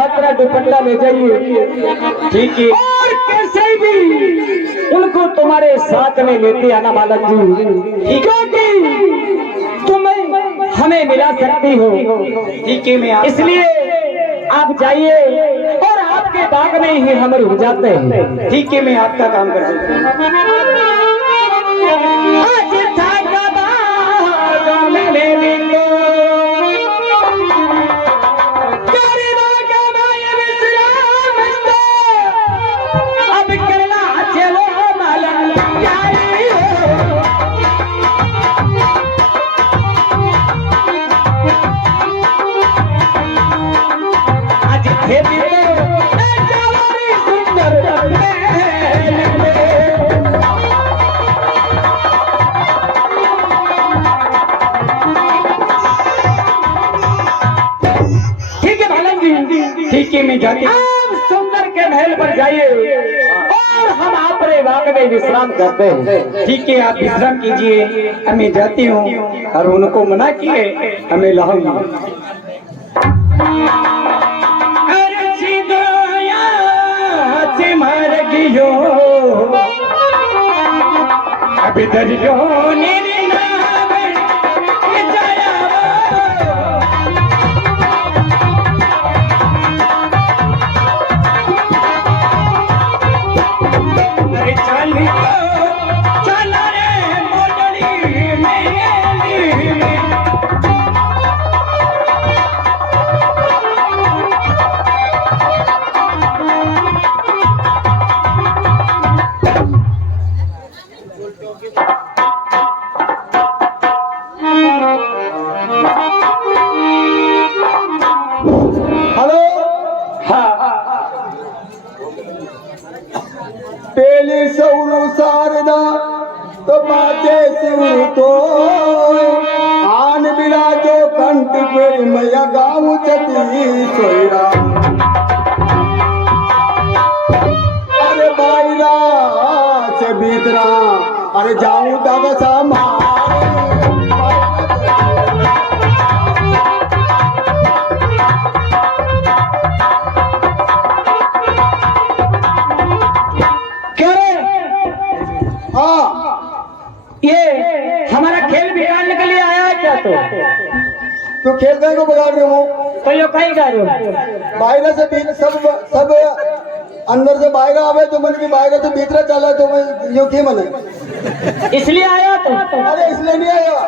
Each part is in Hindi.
मात्रा दुपट्टा ले जाइए, ठीक है, और कैसे भी उनको तुम्हारे साथ में लेते आना बालक जी, क्योंकि तुम्हें हमें मिला सकती हो। ठीक है, मैं इसलिए आप जाइए और आपके बाग में ही हम रुक जाते हैं। ठीक है, मैं आपका काम कर देता हूँ। ठीक है, मैं जाती हूँ। आप सुंदर के महल पर जाइए और हम अपने बाग में विश्राम करते हैं। ठीक है, आप विश्राम कीजिए, मैं जाती हूँ और उनको मना किए हमें लाऊंगी। मर गयो अभी दरियो पेली सौरू सारदा तो बाजे सिवरू तो आन बिराजो कंठ पे मैया गाँव चती सोयरा। अरे बाईरा से भीतरा अरे जाऊं दादा सामा ये हमारा खेल बिगाड़ने के लिए आया है क्या? तो खेल गए को बिगाड़ रहे हो तो यो कहीं गा रहे हो? बाहर से भी सब अंदर से बाहर आवे तो मन की बाहर से भीतर चला तो मैं यो की मने इसलिए आया तो? अरे इसलिए नहीं आया,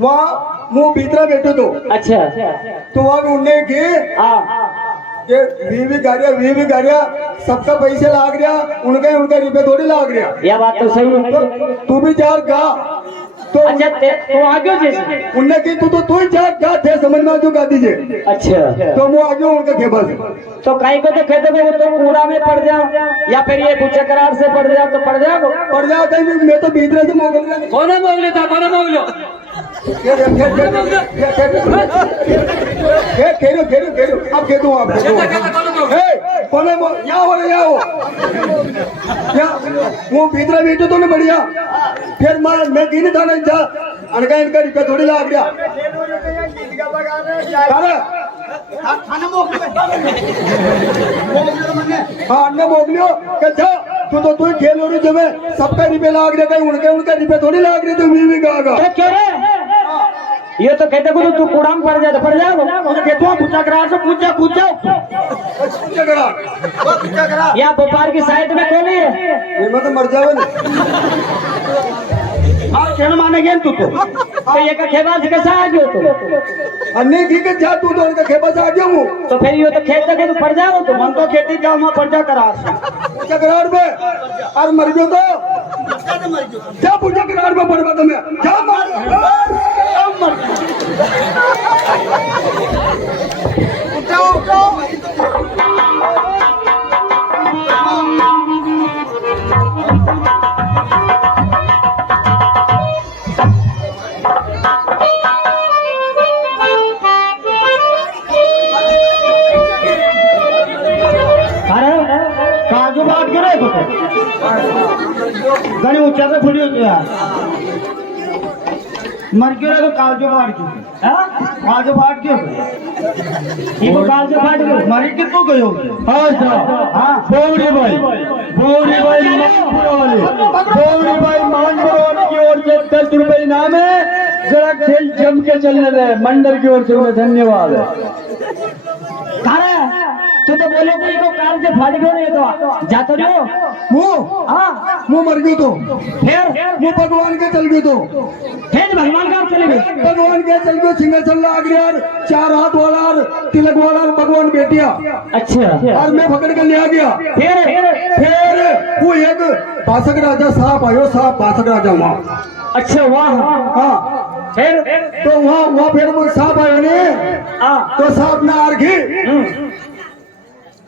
वहाँ मुँह भीतर बैठो तो अच्छा तो वहाँ उन्हें की ये वी गाड़िया सबका पैसे लाग रहा, उनका रुपये थोड़ी लाग रहा। यह बात तो सही है। तू भी जार गा तो अच्छा तो आगे जैसे उनने की तू ही जार गा थे समझ में जो गा दीजिए। अच्छा तो वो आगे उनका खेपा से तो कहीं को तो खेतों में वो तो कूड़ा में पड़ जाओ या फिर ये कुछ करार से पड़ जाओ तो पड़ जाओ कहीं मैं तो भीतर से मोगल कौन मोगले था कौन मोगलो खेलो अब खेदू आप वो भीतर बैठो तो बढ़िया फिर मैं गिन था ना जा अनका इनका रुपया थोड़ी लाग गया। हाँ अन्ना मोगलियो कच्छा तू खेल हो रही जो मैं सबका रुपये लाग रहा कहीं उनका रुपया थोड़ी लाग रही तो भी गागा क्यों रे? ये तो कहते गुरु तू कूड़ा में पड़ जाए तो पड़ जाओ पूछा करा या व्यापार की साइड में कौन है ये तो मर जावे कहना माने गया तू तो ये का खेबा से कैसा आ गयो तो अन्य ठीक है जा तू तो उनका खेबा से आ गया हूँ तो फिर ये तो खेत के तो पड़ जाओ तो मन तो खेती जाओ मैं पड़ जा करा करार में और मर गयो तो जा पूछा करार में पड़वा तुम्हें जा काजू बाट गिरे घणी ऊंचा से फुली होती है मर क्यों रहा तो कालजो फाड़ क्यों कालजो फाड़ क्यों इनको कालजो फाड़ गयो मरी कितो गयो हाँ साहब हाँ बोरी भाई मानपुरा वाले बोरी भाई मानपुरा वाले की ओर से 10 रुपए इनाम है। जरा खेल जम के चलने रहे मंडल की ओर से उन्हें धन्यवाद। तारा तू तो बोले कि इनको कालजो फाड़ गयो नहीं तो जातो रहो मुंह हाँ मुंह मर गयो तो फिर मुंह भगवान के चल गयो तो फिर भगवान का चले गए भगवान के चल गयो सिंहासन लाग रहा यार 4 हाथ वाला और तिलक वाला और भगवान बेटिया अच्छा और मैं पकड़ के ले आ गया। फिर वो एक बासक राजा साहब आयो साहब बासक राजा वहाँ अच्छा वाह हाँ फिर तो वहाँ फिर वो साहब आयो ने हाँ तो साहब ने आरखी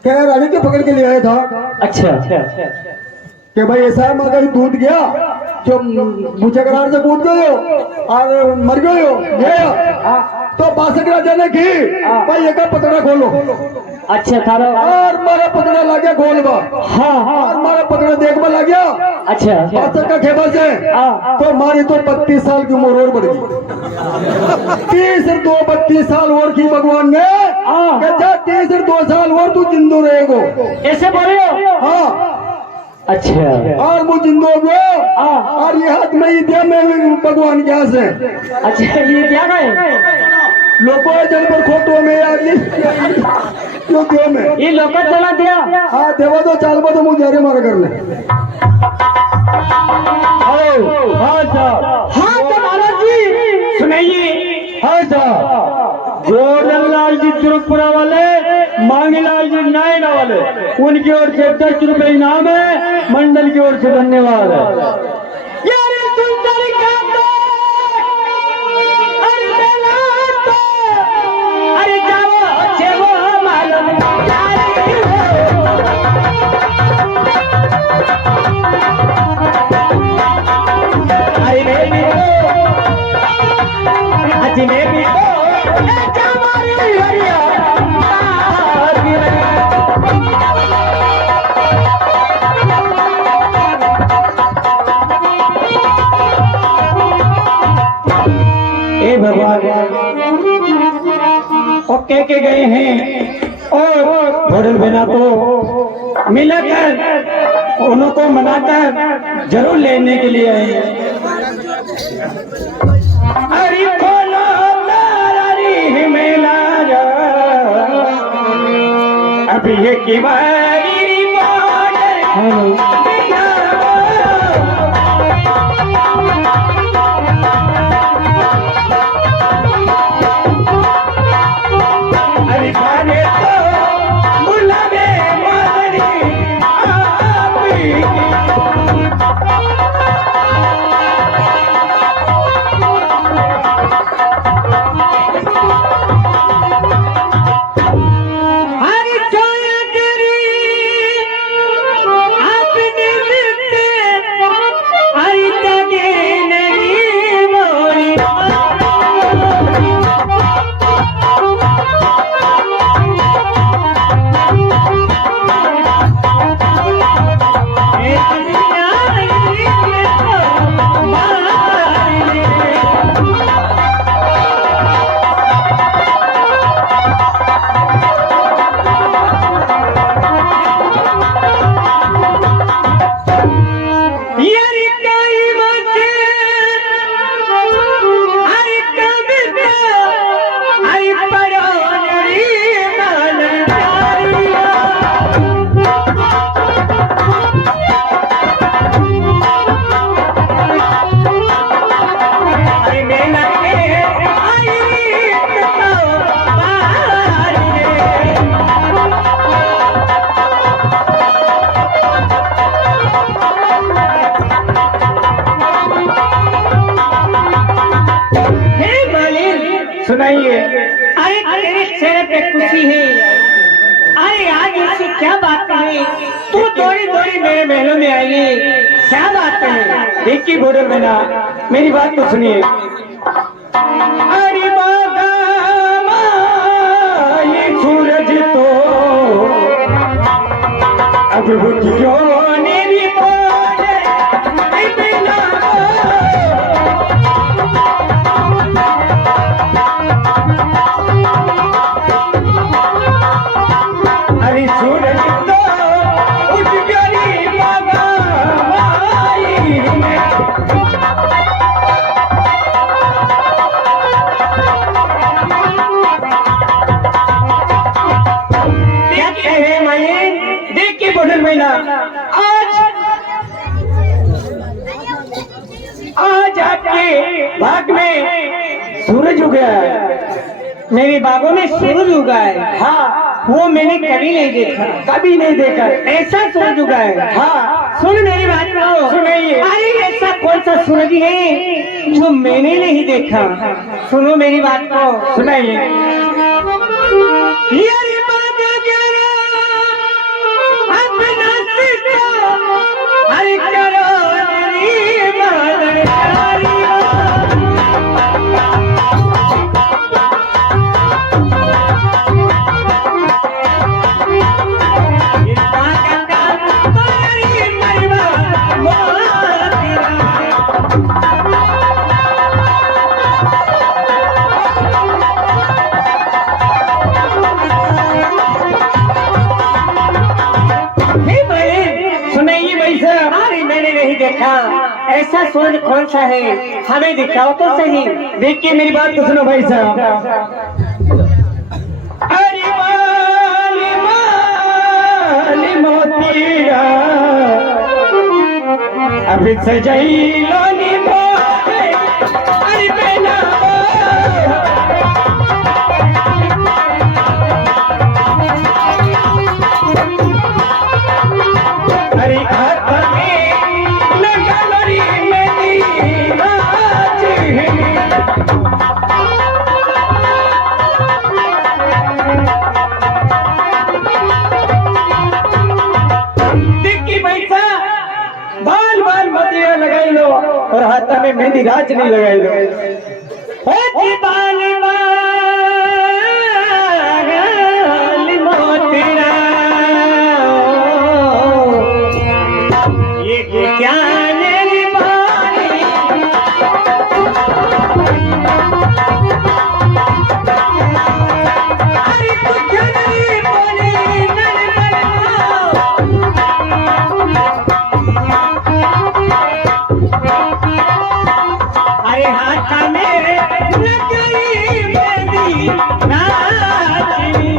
कह रानी के पकड़ के ले आया था अच्छा कि भाई ऐसा है मगर दूध गया जो मुझे करार से कूद गए और मर गए हो गया तो बासक राजा ने की भाई एक पतड़ा खोलो अच्छा थारा और मारा पतड़ा ला गया खोलवा हाँ हाँ और मारा पतड़ा देखवा ला गया अच्छा बासक का खेबा से तो मारी तो 32 साल की उम्र और बढ़ गई 32 साल और की भगवान ने कहता 32 साल और तू जिंदो रहेगो ऐसे बोले हो हाँ अच्छा और वो जिंदो गो और ये हाथ में ही दिया मैं भगवान के यहाँ से अच्छा ये क्या गए लोगों जल पर खोटो में यार क्यों क्यों में ये लोकत चला दिया हाँ देवा तो चाल दो मुझे अरे मार करने हाँ साहब हाँ तो महाराज जी सुनाइए हाँ साहब गोरधनलाल जी तुरकपुरा वाले मांगीलाल जी नायना वाले उनकी ओर से 10 रुपए इनाम है मंडल की ओर से धन्यवाद है। यार सुंदर का तो अरे बेला तो अरे जाओ जेवो मालूम अरे बेबी आज मैं भी तो हमारी हरिया हे भगवान और कह के गए हैं और भोरल बिना तो मिलकर उनको मनाकर जरूर लेने के लिए आए अरे खोलो तारी मेला अभी ये की बारी अरे खाने तो बुलावे मारी सुनाइए। अरे तेरे चेहरे पे खुशी है। अरे आज ऐसी क्या बात है, तू दौड़ी दौड़ी मेरे महलों में आई, क्या बात है? देखिए बॉर्डर में ना, मेरी बात तो सुनिए। अरे बाबा ये सूरज तो अब बुझियो मेरी बात के बाग में सूरज उगा है। मेरे बागों में सूरज उगा है। हाँ, वो मैंने कभी नहीं देखा। कभी नहीं देखा। ऐसा सूरज उगा है। हाँ, सुन मेरी बात को। सुनाइए। अरे ऐसा कौन सा सूरज है जो मैंने नहीं देखा? सुनो मेरी बात को। सुनाइए। अरे करो मेरी मदद। सुनाइए भाई साहब। अरे मैंने नहीं देखा। ऐसा सूरज कौन सा है? हमें दिखाओ तो सही। देखिए मेरी बात तो सुनो भाई साहब। अरे माली माली मोतीरा अभी सजैलो निभाए। अरे बेना अरे हाथ में लगलरी मेरी नाच देखी पैसा बाल बाल मोतिया लगाई लो और हाथ में मेहंदी राज नहीं लगाई लो। बाल बाल मोतिया ये क्या मेरी बारी। अरे कुछ नहीं बोली अरे हाथ मेरे लग गई मेरी नाचनी।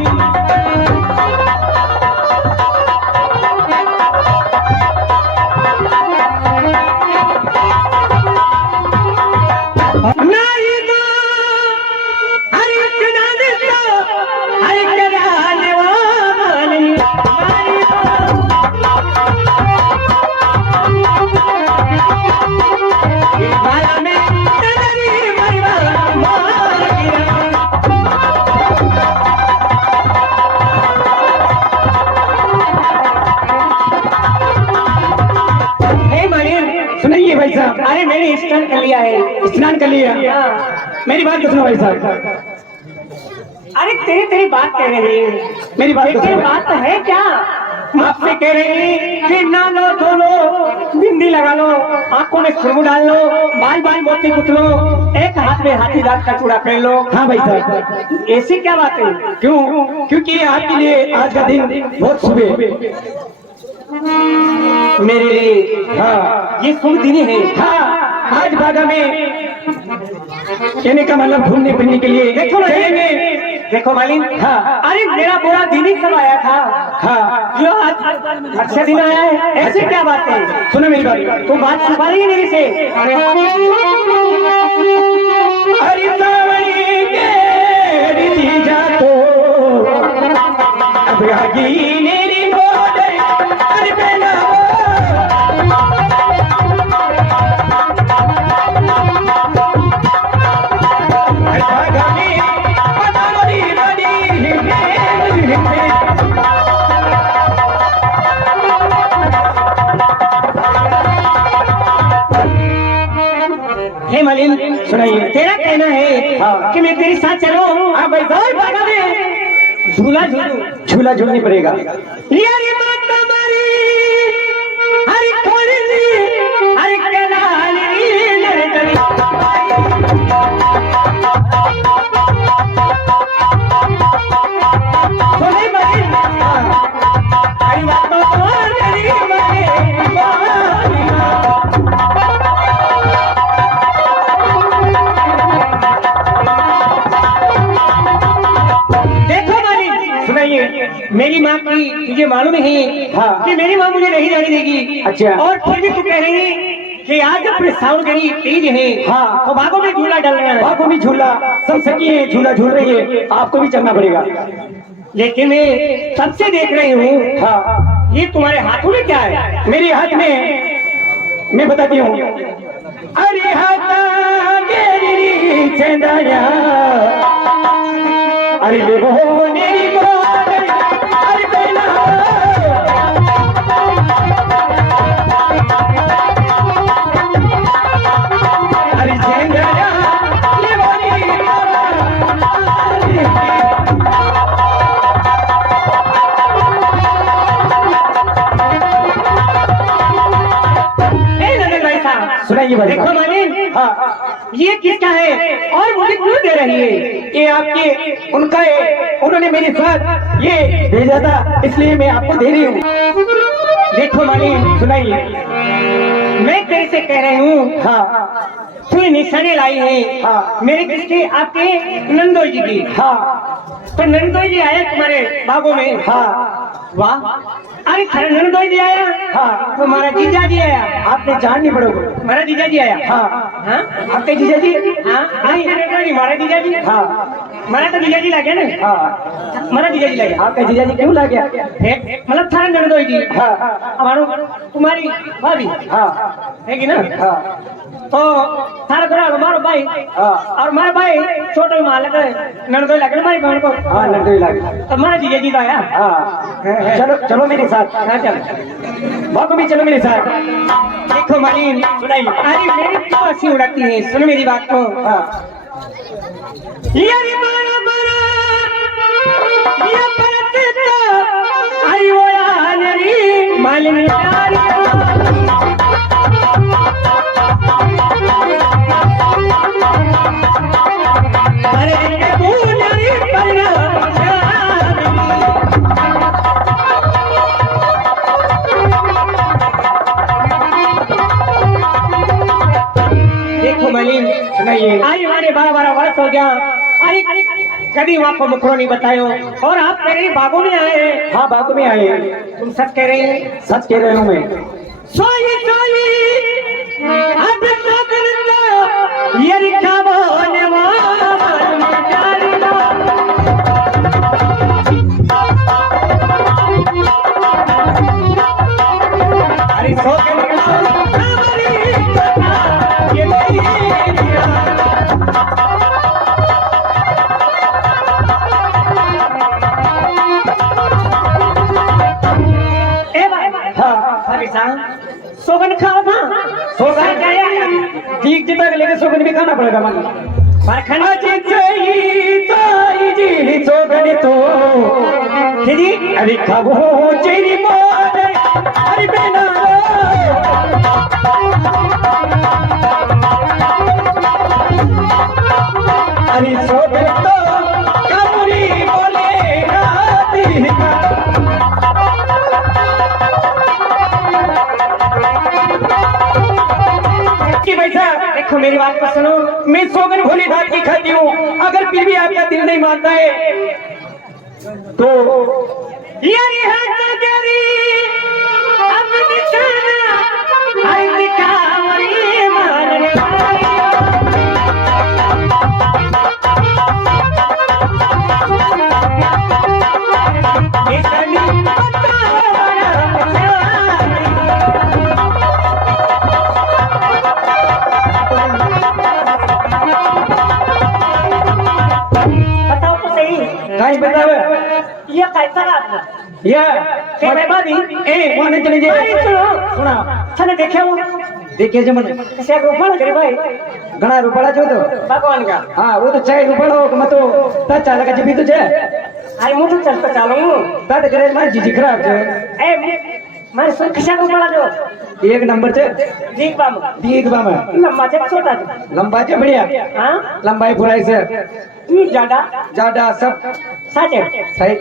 सुनाइए भाई साहब। अरे मैंने स्नान कर लिया है। स्नान कर लिया। मेरी बात तो सुनो भाई साहब। अरे तेरी तेरी बात कह रही है। मेरी बात तो लेकिन सुनो। बात है क्या? आपसे कह रही कि ना लो धो लो, बिंदी लगा लो, आंखों में खुरबू डाल लो, बाल बाल मोती कुछ लो, एक हाथ में हाथी दांत का चूड़ा पहन लो। हाँ भाई साहब। ऐसी क्या बात है? क्यों? क्योंकि आपके लिए आज का दिन बहुत शुभ है। मेरे लिए हाँ, ये शुभ दिन है। हाँ, आज बागा में कहने का मतलब घूमने फिरने के लिए देखो चलेंगे। देखो मालिक। हाँ। अरे मेरा पूरा दिन ही सब आया था। हाँ, जो आज अच्छा दिन आया है। ऐसी क्या बात है? सुनो मेरी बात। तू बात छुपा रही है मेरे से। अरे सावरी के रीति जातो अब आगी मेरी बोले। अरे बेना हे मलिन, सुनाइए। तेरा कहना है हाँ। कि मैं तेरे साथ चलूं? हाँ भाई साहब। और बागा में झूला झूलूं? झूला झूलनी पड़ेगा। यारी बात हमारी, हरी खोली, हरी कलाली लड़कली। सुने मलिन, हरी बात तुम्हारी मने देखो मालिक। सुनाइए। मेरी माँ की तुझे मालूम है हाँ। कि मेरी माँ मुझे नहीं जाने देगी। अच्छा। और फिर भी तू कह रही है कि आज अपने सावगरी तीज है। हाँ। तो बागों में झूला डल रहा है। बागों में झूला, सब सखी है झूला झूल रही है, आपको भी चलना पड़ेगा। लेकिन मैं सबसे देख रही हूँ। हाँ, ये तुम्हारे हाथों में क्या है? मेरे हाथ में मैं बताती हूँ। अरे हाथ मेरी चंदनिया, अरे ले वो मेरी गोद, अरे बेला अरे चंदनिया, ले वो मेरी सुनाइए भाई। देखो मालिन, हाँ, ये किसका है और मुझे क्यों दे रही है? ये आपके उनका है, उन्होंने मेरे साथ ये भेजा था, इसलिए मैं आपको दे रही हूँ। देखो मालिन, सुनाइए। मैं कैसे कह रही हूँ, हाँ तू निशाने लाई है। हाँ। मेरे किसके? आपके नंदोई जी की। हाँ तो नंदोई जी आए तुम्हारे बागों में। हाँ वाह, अरे खरे नंदोई जी आया। हाँ। तो हमारा जीजा जी आया। आपने जाननी पड़ोगे। हमारा जीजा जी आया। हाँ, हाँ, आपके जीजा जी। हाँ, नहीं हमारा जीजा जी। हाँ हमारा तो जीजा जी लगे ना। हाँ, हमारा जीजा जी लगे। आपका जीजा जी क्यों ला गया? मतलब थारा नंदोई जी। हाँ हमारो तुम्हारी भाभी हाँ है कि ना? हाँ तो थारा घर हमारो भाई हाँ और हमारे भाई छोटे मालक नंदोई लगे भाई बहन को। हाँ, नंदोई ला गया। तो हमारा जीजा जी तो आया। हाँ, चलो चलो मेरे साथ। हाँ चलो, बाबू भी चलो मेरे साथ। देखो मालिन, सुनाइए। अरे मेरी क्यों हंसी उड़ाती है? सुनो मेरी बात को। हाँ, यारी मारा मारा ये परत आई वो यारी मालिन यारी। अरे ये भूलरी परना देखो मालिन, सुनाइए। आई हमारे 12-12 वर्ष हो गया। अरे कभी आपको मुखरो नहीं बतायो और आप मेरे बागों में आए हैं। हाँ, बाबू में आए। तुम सच कह रहे हैं? सच कह रहे हूँ मैं। सोई सोई अब तो करता ये रिक्शा बोलने वाला अरे सो के ये सोगन खाओ था। सोगन ठीक जी तक लेके सोगन भी खाना पड़ेगा। मन खाना सोगन तो अरे खाबो चेरी बोल, अरे बेना अरे सोगन तो कबूरी बोले राती का। देखो मेरी बात को सुनो, मैं सोगन भोली भात की खाती हूँ, अगर फिर भी आपका दिल नहीं मानता है तो यारी है तेरी अब निशाना आई निकावरी मारने नहीं बतावे ये कैसा रात ये क्या मैं बात ए माने चले जे सुना छने देखे वो देखिए जो मन कैसे रूपा करे भाई घना रुपड़ा जो तो भगवान का। हाँ, वो तो चाहे रुपड़ा हो मत तो ता चाला का जबी तुझे अरे मुझे चलता चालू ता करे मार जी खराब जो ए मैं सुन कैसे रूपा जो एक नंबर से ठीक बाम ठीक बा में लंबा से छोटा लंबा से बढ़िया। हां लंबाई फुलाई से ये ज्यादा ज्यादा सब साचे सही।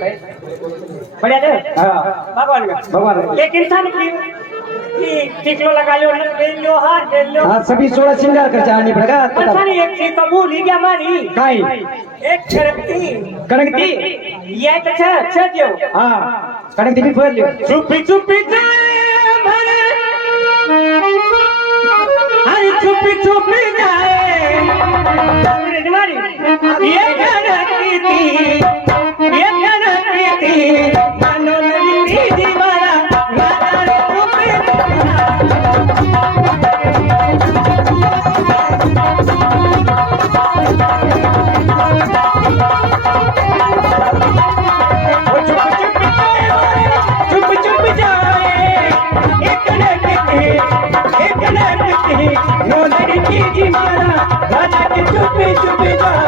बढ़िया दे। हाँ, भगवान का भगवान एक इंसान की ये टिकलो लगा लो ले लो हाथ ले लो। हाँ, सभी 16 श्रृंगार कर जानी पड़ेगा। पता नहीं एक चीज तो भूल ही गया हमारी काई एक छरकती कणकती ये तो छ दियो। हाँ, कणकती भी फर लियो। चुप्पी चुप्पी जाए भरे छुप जाए ये गणती थी मानो नहीं दीवाना गाना छुप जाए एक लड़की नो लड़की जी मारा राजा के चुप जाए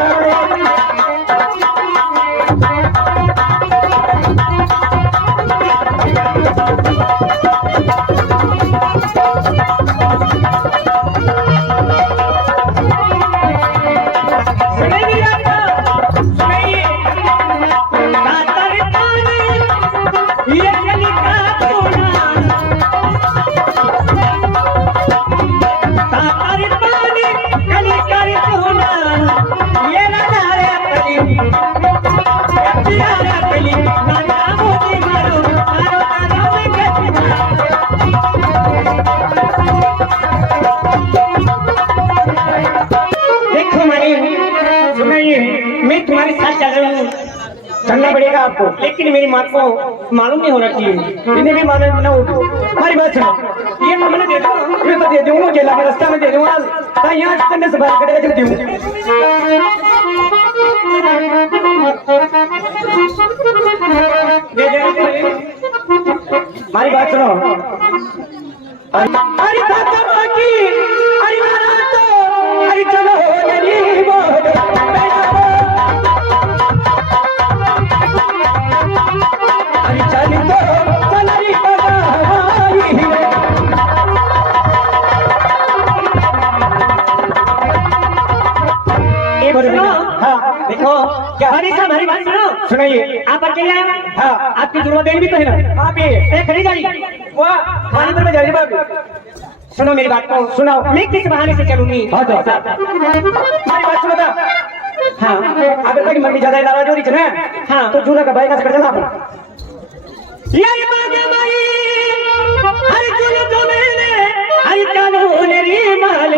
मैं तुम्हारे साथ चल रहा हूँ चलना पड़ेगा आपको लेकिन मेरी माँ को मालूम नहीं होना चाहिए इन्हें भी मालूम ना हो हमारी बात सुनो ये मैं दे दूँ मैं तो दे दूँगा केला में रास्ता में दे दूँगा तो यहाँ करने से बाहर करेगा जब दूँ हमारी बात सुनो अरे दादा माँ की अरे मारा तो अरे चलो गरीब देखो क्या हमारी बात सुनो सुनाइए आप अकेले आए हाँ आपकी जरूरत भी तो है ना आप ये खरीदारी वाह पानी पर जा रही बात सुनो मेरी बात को सुनाओ मैं किस बहाने से चलूंगी हाँ तो हमारी बात सुनो था हाँ अगर तक मन में ज्यादा नाराज हो रही है ना हाँ तो जूना का भाई का सकड़ चला यार मांगे भाई हर जूना तो मैंने हर कानून री माल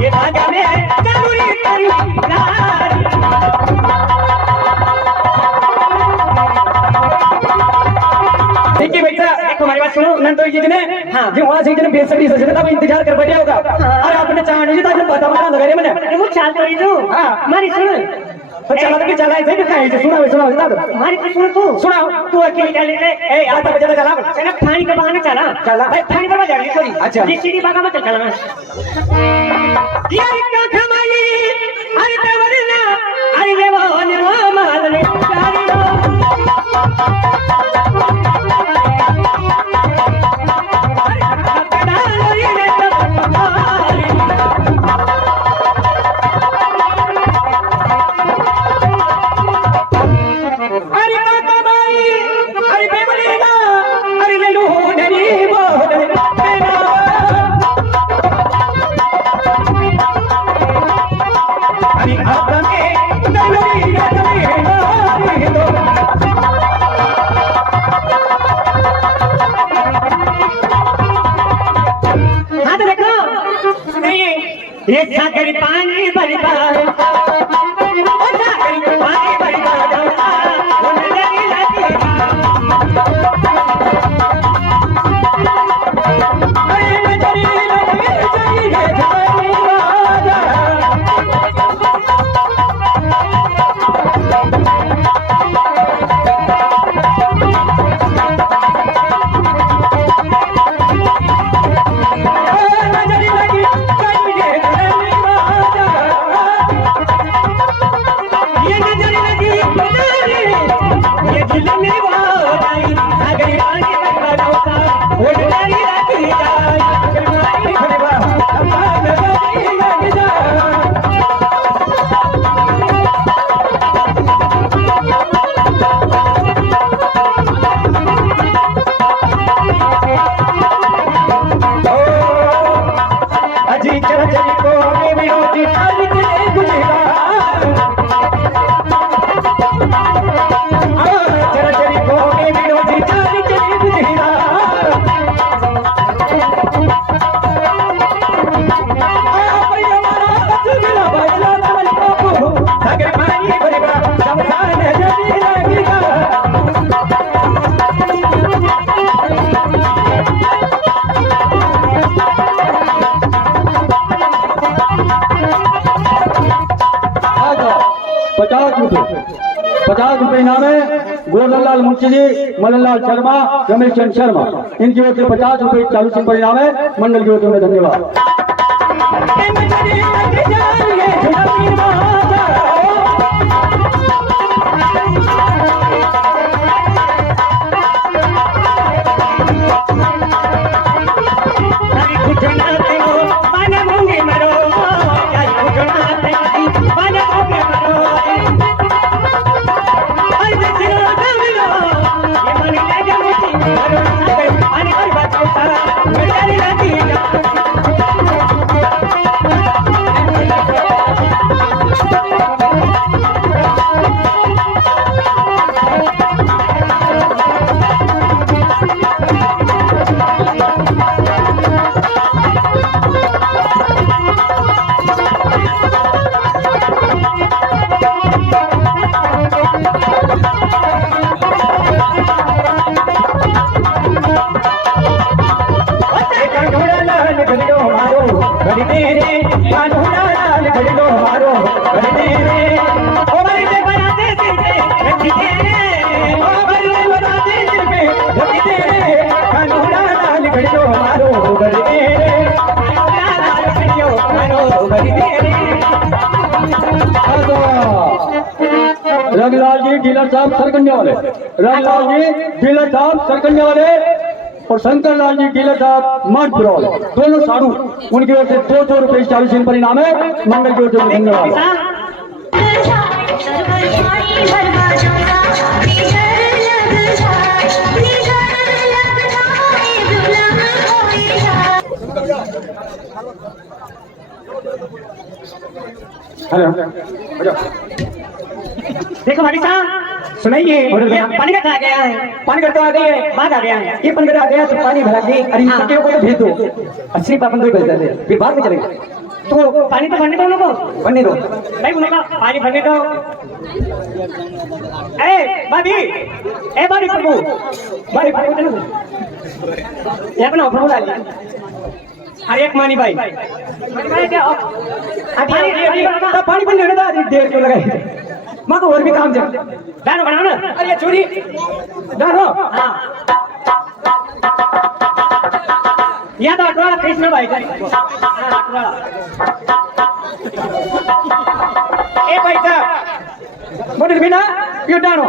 ये भागा में कानूनी करी देखिए बेटा देखो हमारी बात सुनो नंदोई जी ने हाँ जो वहां से इतने बेसब्री से था वो इंतजार कर बैठे होगा और आपने चाहने जी तो आज पता मारा लगा रे मैंने वो चाल तो जो हां हमारी सुन तो चला तो चला ऐसे भी कहे सुना बता दो हमारी तो सुन तू सुना तू अकेले चले ए आता बजा चला चला पानी का बहाने चला भाई पानी पर जा रही थोड़ी अच्छा जी सीधी बागा मत चला यार क्या खमाई अरे देवरना अरे देवो मालने ये सागर पानी भरता सागर पानी भरता इनाम है गोवर्धन लाल मुंशी जी, मदन लाल शर्मा, रमेश चंद शर्मा, इनकी ओर से 50 रुपए चालू सिंह परिणाम है। मंडल की ओर से धन्यवाद। रंगलाल जी डीलर साहब सरकंडे वाले, रंगलाल जी डीलर साहब सरकंडे वाले और शंकर लाल जी डीलर साहब मानपुरा वाले, दोनों साधु, उनकी ओर से 200 रुपए चालीस दिन परिणाम है। मंगल की ओर से धन्यवाद। हेलो देखो भाभी साहब सुनाइए, पानी का आ गया है, पानी का आ गई है, बात आ गया है, ये पानी आ गया तो पानी भरा दी। अरे इन सबके को तो भेज दो, अच्छी पापन दो भेज दे, फिर बाद में चलेंगे। तो पानी तो भरने दो लोगों को, भरने दो भाई, उन्होंने कहा पानी भरने दो। ए भाभी, ए भाभी प्रभु, भाभी प्रभु चलो, ये अपना प्रभु डालिए। अरे एक मानी भाई, क्या पानी बंद होने था, देर क्यों लगाई? माँ को और भी काम जब दानो बनाओ ना। अरे चोरी दानो, हाँ या तो अटवाला कृष्ण भाई का, ए भाई साहब मोटे बिना क्यों दानो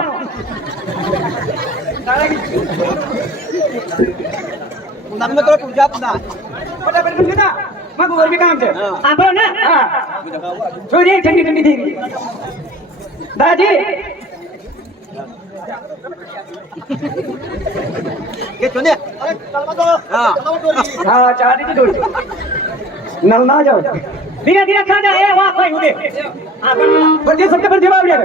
नन्हे तो पूजा अपना पता पर कुछ ना, माँ को और भी काम थे। हाँ बोलो ना, हाँ चोरी ठंडी ठंडी थी दादी। ये चुने हाँ चाहती थी थोड़ी नल ना जाओ, धीरे धीरे खा जाए वाह भाई उधे। हाँ बच्चे सबके पर जवाब दिया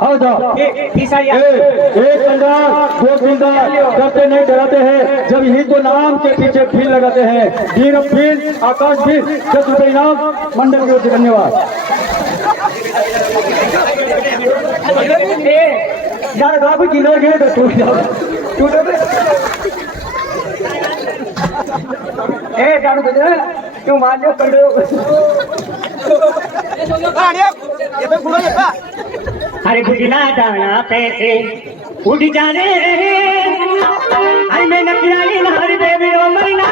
हाँ जाओ। एक दो दिलदार डरते नहीं डराते हैं, जब ही तो नाम के पीछे भीड़ लगाते हैं। धीरम भीड़, आकाश भीड़, 10 रुपए इनाम। मंडल की ओर से धन्यवाद। यार कोई किलो गए तो टूट जाओ, ए जानो तो क्यों मान लो कर लो। अरे बुझना जाना पैसे उड़ जाने, अरे मैं नकली नारी देवी ओ मरना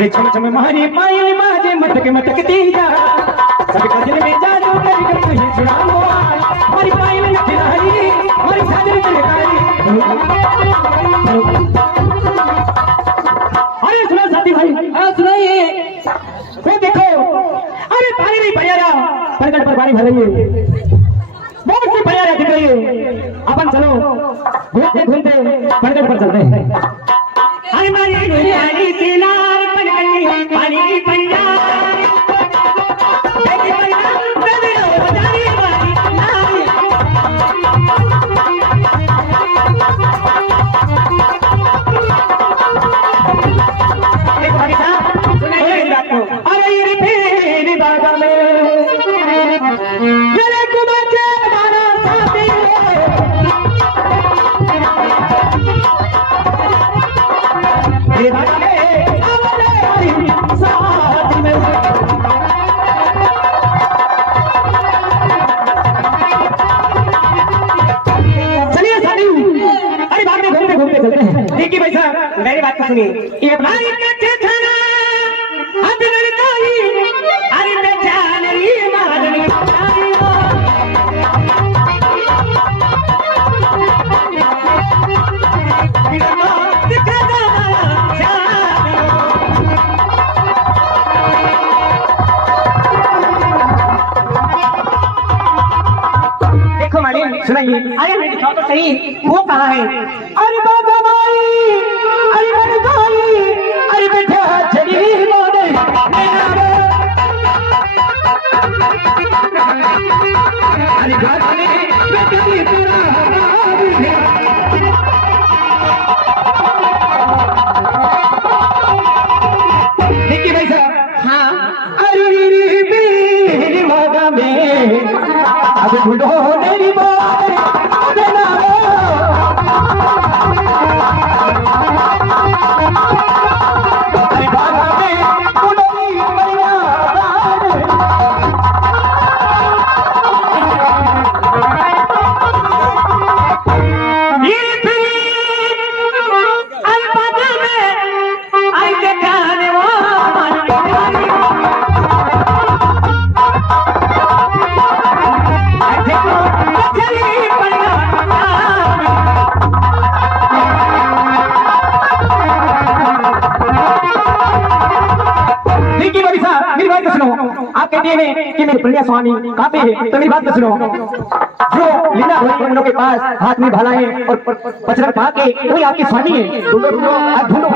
अरे चम चम मारी पायल माजे मटक मटकती जा सब गजल में जादू कर कहीं छुड़ाओ मारी पायल नखरारी मारी साजन चलकारी। अरे सुनो साथी भाई, सुनाइए। वो देखो, अरे पानी नहीं बढ़िया रहा, पनगढ़ पर पानी भर रही है, बहुत सी बढ़िया दिख रही है। अपन चलो घूमते घूमते पनगढ़ पर चलते हैं। अरे मारी गुरियानी सिनार पनगढ़ पानी की पंजा देखी पंजा दे लो जानी वाली नारी। एक बारी था सुनाइए बात को। अरे ये फिर बागा में मेरे कुमाचे मारा साथी ये बागा में आवाज़ साथ में। चलिए साथी, अरे बाग में घूमते घूमते चलते हैं। देखिए भाई साहब, मेरी बात को सुनिए। ये अपना देखो मालिक, सुनाइए। अरे मैं दिखाओ तो सही, वो कहाँ है? अरे बाबा माई, अरे मेरे गाई, अरे बेटा चली मोदे अरे गाने बेटा ये तेरा देखिए भाई साहब। हाँ, अरे मेरी बागा में अब बुढ़ो मेरी बात देना अरे बागा में बुढ़ो मैया आप कहते हैं कि मेरे प्रिय स्वामी काफी है, तो मेरी बात सुनो। जो लीला भोजनों के पास हाथ में भाला है और पचरक पा के वही आपके स्वामी है। ढूंढो आप ढूंढो।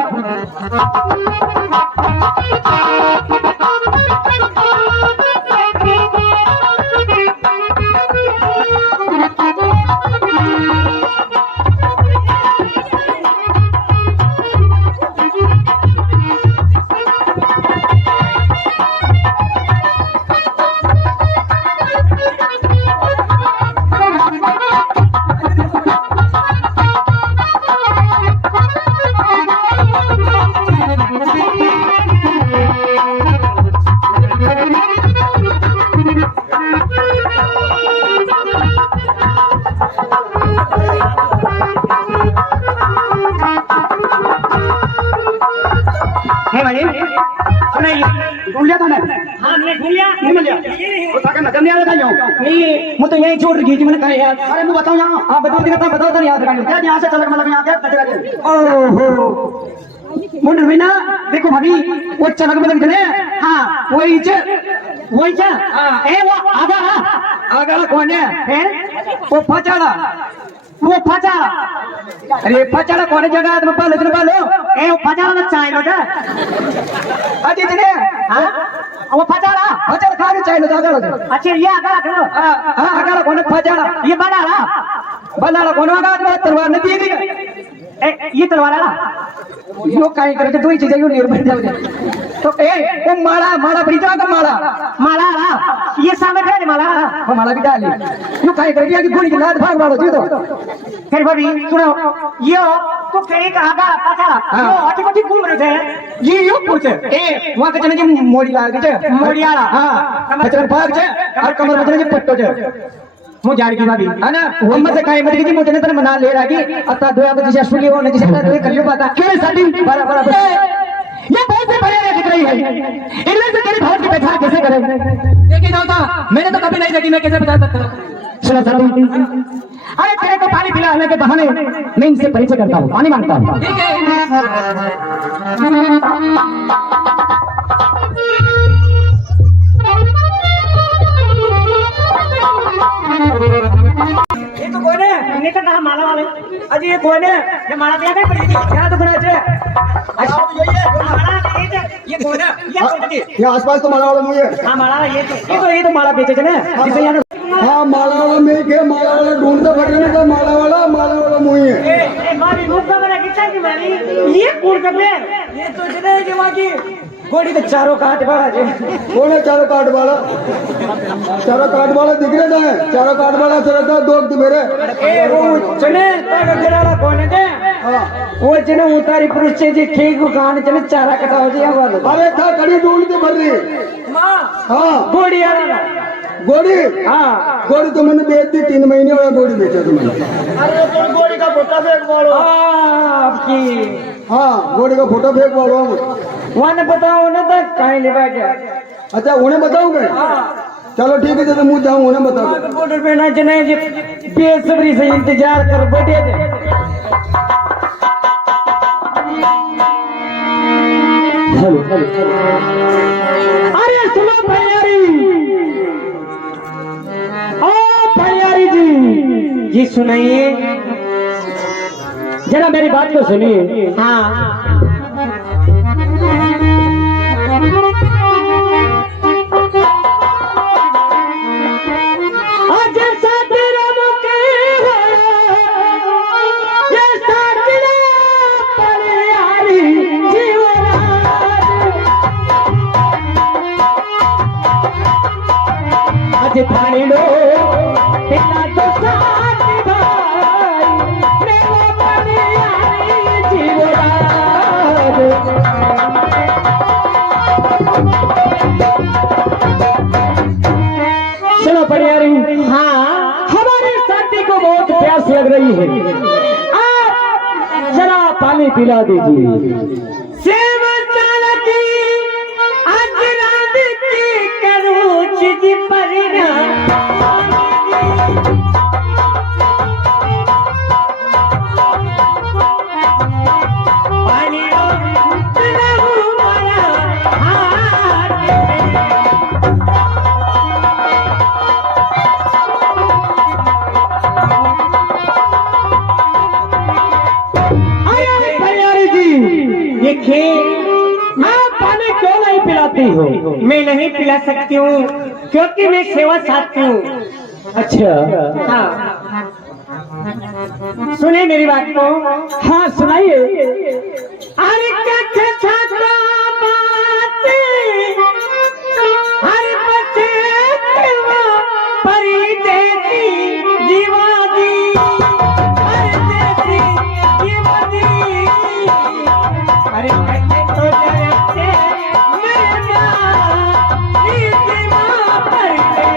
मैं तो यही छोड़ रही थी, मैंने कहा यार। अरे मैं बताऊं यहाँ, आप बताओ तो याद रखा यहाँ से चल मतलब यहाँ। ओहो मुंड में ना देखो भाभी, वो चलक मतलब चले। हाँ वही ए वो आगा कौन है? वो फचाड़ा, वो फचाड़ा। अरे फचाड़ा कौन जगह तुम पालो ए वो फचाड़ा ना चाय लो जा अजी चले। हाँ वो फचाड़ा खा के चाय लो जा। अच्छा ये आगा कौन फचाड़ा? ये बनाड़ा कौन आगा? तलवार नहीं दी ये तलवार यो काय करे दो ही चीजें यो निर्भर जाओ तो ए वो माला बड़ी जाओ माला ये सामने है माला, वो माला भी डाली यो काय करे कि गोली की लात भाग वालो जी। तो फिर भाभी सुनो, यो तो कहीं का आगा पता यो अटपटी घूम रहे थे। ये यो पूछे ए वहां के चले जी मोड़ी लाग जे मोड़ियाला। हां बचन भाग जे और कमर बचन जी पट्टो जे मु जान की भाभी है ना। हिम्मत से काय मत की मुझे ने मना ले रहा की अता दोया को जिसे सुली हो ने जिसे कर लियो पता क्यों साडी बराबर ये बहुत से पहले दिख रही है, इनमें से तेरी भौज की पहचान कैसे करें? देखिए दादा, मैंने तो कभी नहीं देखी, मैं कैसे बता सकता हूँ? सुनो साधु, अरे तेरे को पानी पिलाने के बहाने मैं इनसे परिचय करता हूँ, पानी मांगता हूँ। ठीक है। ये तो कोई नहीं, इन्हें का नाम माला वाले। अजी ये कोई नहीं, ये माला दिया क्या पड़ी? क्या तो बना चे? अच्छा माला ये कोई ना, ये कोई नहीं। ये आसपास तो माला वाला मुझे। हाँ माला ये तो माला बेचे थे ना, जिसे यहाँ हाँ माला वाला मैं के माला वाला ढूंढता भटकने का माला वाला मुझे है। मारी रूप का बना कितना की मारी? ये कौन कर ले? ये तो जने के बाकी गोड़ी तो चारों काट वाला जे। कौन है चारों काट वाला? चारों काट वाला दिख रहा है? चारों काट वाला चलता दोस्त मेरे। ए वो चने तो गराला कौन है? हाँ वो जने उतारी पुरुष से जे खेग को कान चने चारा कटा हो दिया वाला। अरे था कड़ी ढूंढती भर रही। मां हाँ गोड़ी आ रहा। गोड़ी हाँ गोड़ी तो मैंने बेच दी, 3 महीने हुआ गोड़ी बेचा तो मैंने। अरे तो गोड़ी का फोटो फेंक मारो आपकी। हाँ गोड़ी का फोटो फेंक मारो। वहाँ ने बताओ ना तो कहीं ले बैठे। अच्छा उन्हें बताऊंगे? चलो ठीक है, तो मुझे जाऊँ उन्हें बताओ। फोटो पे ना चने बेसब्री से इंतजार कर बैठे थे। हेलो अरे सुनो भैयारी, ओ भैयारी जी सुनाइए जरा मेरी बात को सुनिए। हाँ आज साथीरा मुके हो ये साथीरा भैयारी जीवना आज थाने लो पिता तो साथ भाई मेरा भैयारी जीवना। सुनो परियारी, हाँ हमारी शादी को बहुत प्यास लग रही है, आप जरा पानी पिला दीजिए। सेवा चालकी आज रात की करूँ चिज परिना पानी रहूं माया हाथ अरे परियारी जी, देखिए आप पानी क्यों नहीं पिलाती हो? मैं नहीं पिला सकती हूँ क्योंकि मैं सेवा साथी हूँ। अच्छा हाँ सुने मेरी बात को। हाँ सुनाइए। अरे क्या छाता बातें हर बच्चे परदेसी जीवादी परदेसी जीवादी अरे बच्चे तो डरते मेरा जीवा परदेसी।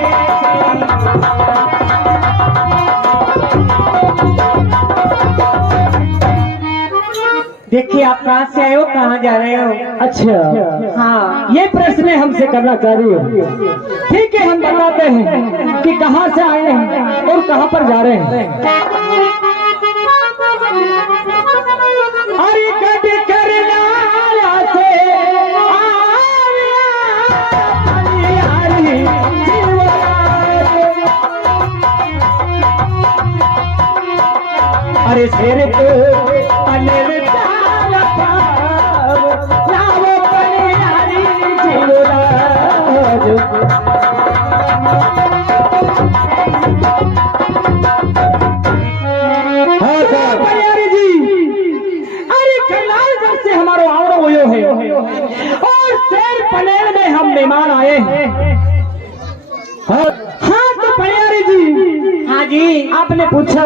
देखिए आप कहाँ से आए हो, कहाँ जा रहे हो? अच्छा हाँ ये प्रश्न हमसे करना चाह रही हो? ठीक है हम बताते हैं कि कहाँ से आए हैं और कहाँ पर जा रहे हैं। अरे कभी करनाला से आविया अरे शेर को अनिल चाल पाव लावो परियारी जीवराज। हाँ सर परियारी जी, अरे करनाल से हमारो आवड़ो हुयो है और शेर पनेर में हम मेहमान आए हैं। हाँ तो परियारी जी, हाँ जी आपने पूछा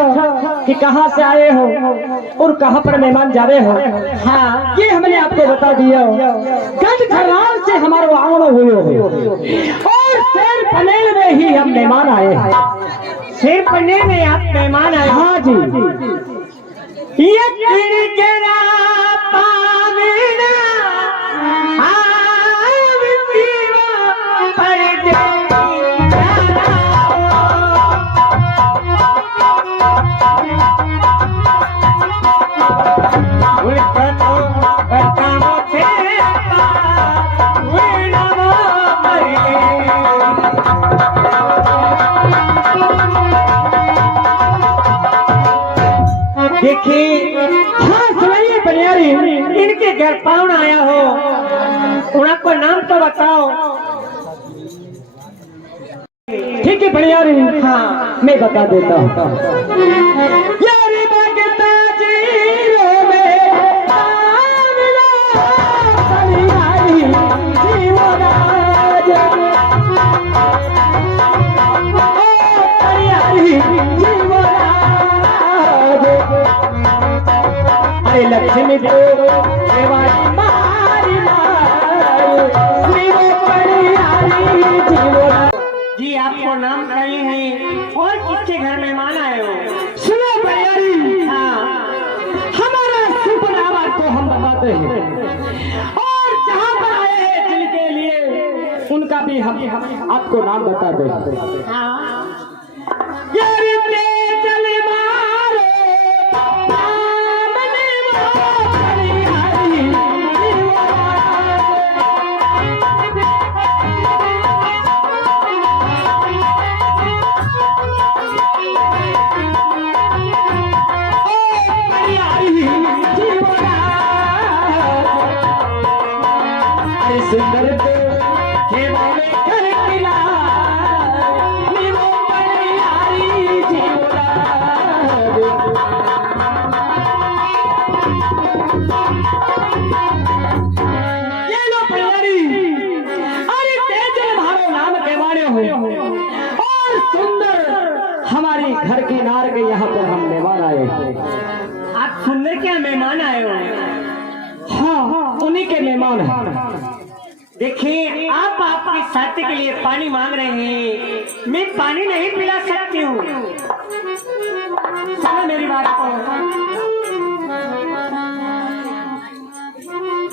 कि कहाँ से आए हो और कहाँ पर मेहमान जा रहे हो। हाँ ये हमने आपको बता दिया। गंज खराल से हमारा आवड़ो हुए और शेर पनेल में ही हम मेहमान आए हैं। शेर पन्ने में आप मेहमान आए। हाँ जी ये किड़केरा पावेना देखिए हाँ सुनाइए बनियारी। इनके घर पाहुन आया हो, उनको नाम तो बताओ। ठीक है बनियारी, हाँ मैं बता देता हूँ। यारी भगता जीरो में आमिना बनियारी जीवराज। ओ बनियारी जीवराज। अरे लक्ष्मी तो देवारी मारी मारी जीवो बनियारी जीवराज। जी, आपको नाम कही है और किसके घर मेहमान आए हो? सुनो बनियारी, हाँ हमारा शुभ नाम तो हम बताते हैं और जहाँ पर आए हैं जिनके लिए उनका भी हम आपको नाम बताते हैं। हाँ यारी तेजल मारो सामने मारो बनियारी सुंदर तो खेवा में घर किला नीवो बनियारी जीवराज। ये लो बनियारी, अरे तेजल भारो नाम के मारे हो और सुंदर हमारी घर की नार के यहाँ पर हम मेहमान आए हैं। आप सुंदर क्या मेहमान आए हो? हाँ उन्हीं के मेहमान हैं। देखिए आप आपकी शादी के लिए पानी मांग रहे हैं, मैं पानी नहीं पिला सकती हूँ। सुनो मेरी बात को।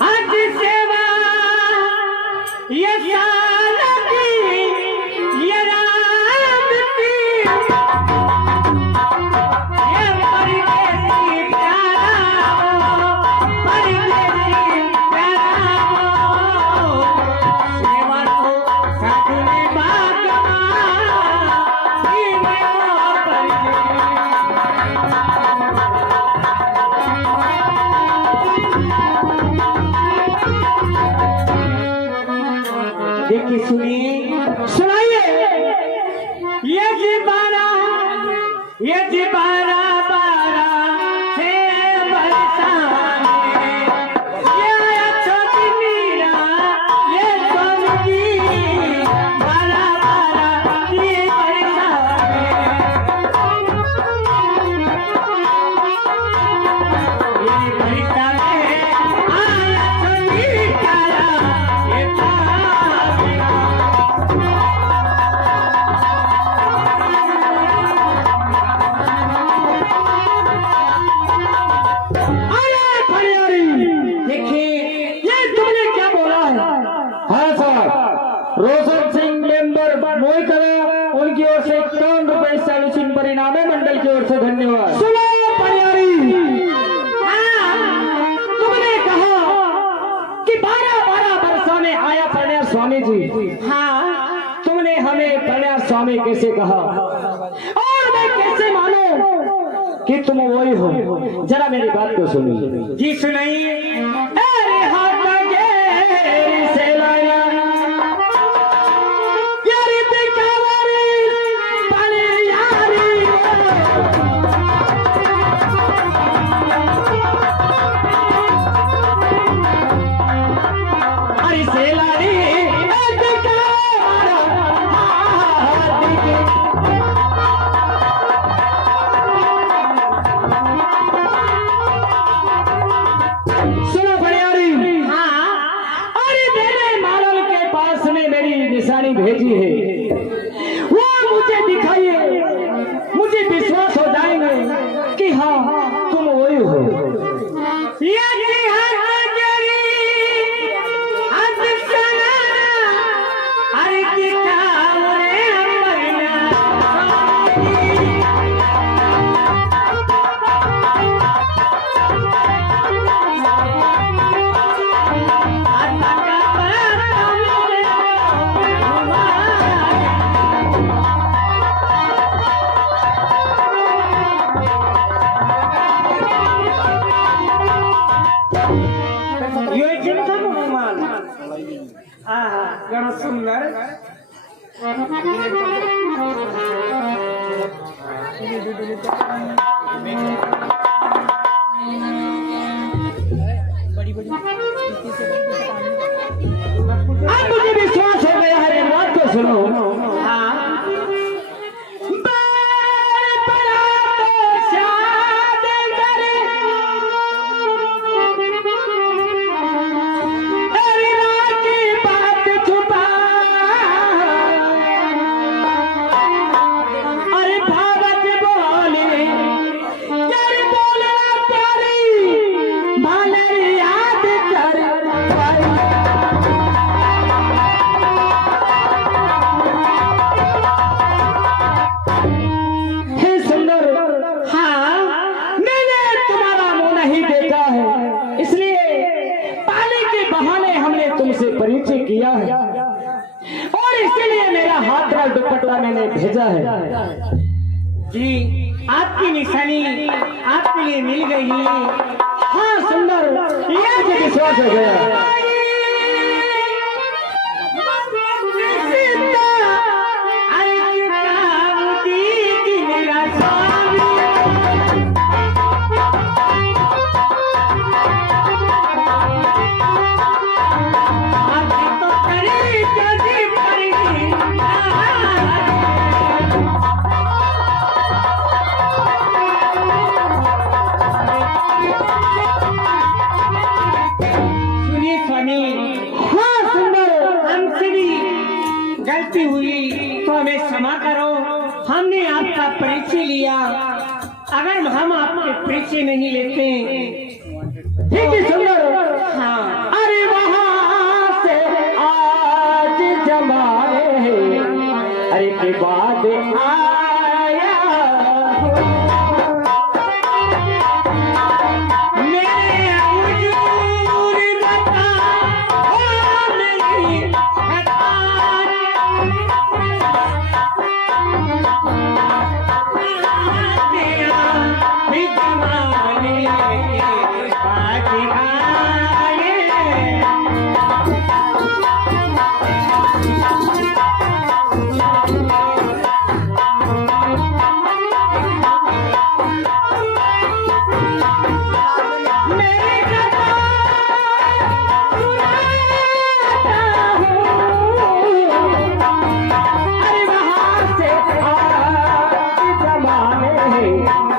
आज सेवा ये शादी ये रात की ये परदेसी प्यारा हो, परदेसी प्यारा हो। सेवा तो साथ में बागवा ये मेरा परदेसी। देखिए सुनिए, सुनाइए। ये जी बारा बारा से बरसाने, ये आया छोटी मीरा, ये सोनकी, बारा बारा ये बरसाने। ये बरसाने, आया छोटी तारा, ये तारा। अरे बनियारी, देखिए ये तुमने क्या बोला है? हाँ साहब, रोशन सिंह मेंबर मोईकला उनकी ओर से 51 रुपए सैल्यूशन परिणाम है, मंडल की ओर से धन्यवाद। सुनो बनियारी, तुमने कहा कि 12-12 वर्षों में आया प्रणय स्वामी जी। हाँ तुमने हमें प्रणय स्वामी कैसे कहा और मैं कैसे मानूं कि तुम वही हो? जरा मेरी बात को सुनो। जी सुनाइए। अरे हाथ गेरी से लाया यारी दिखावारी बनियारी। अरे से लारी दिखावारा हाथ के। सुनो बनियारी, हाँ अरे मेरे मालल के पास ने मेरी निशानी भेजी है, वो मुझे दिखाइए, मुझे विश्वास हो जाएंगे कि हाँ तुम वही हो। ये जी हाथ गेरी, हाथ सना, अरे दिखाओ रे अपना। घणो सुंदर अब मुझे विश्वास हो गया है, एक बात को सुनो। परिचय किया है और इसीलिए मेरा हाथ का दुपट्टा मैंने भेजा है जी। आपकी निशानी आपके लिए मिल गई। हाँ सुंदर, ये मुझे विश्वास हो गया। गलती हुई तो हमें क्षमा करो, हमने आपका परिचय लिया, अगर हम आपके परिचय नहीं लेते। ठीक है सुंदर। हाँ, अरे वहाँ से आज जमाने अरे के बाद आया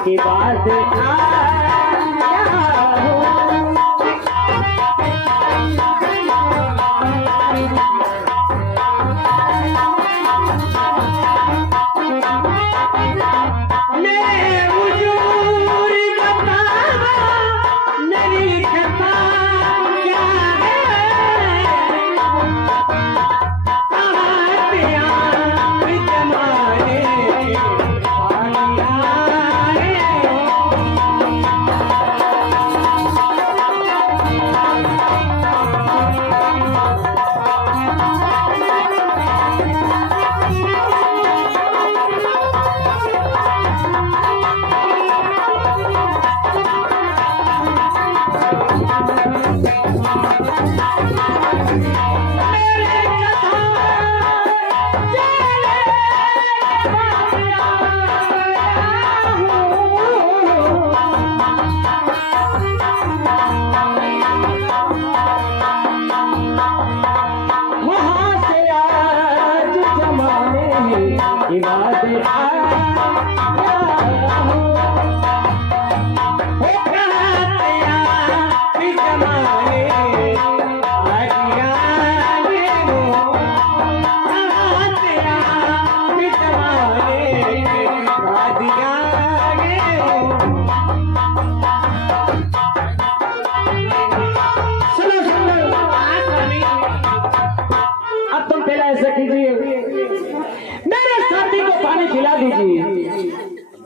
की बात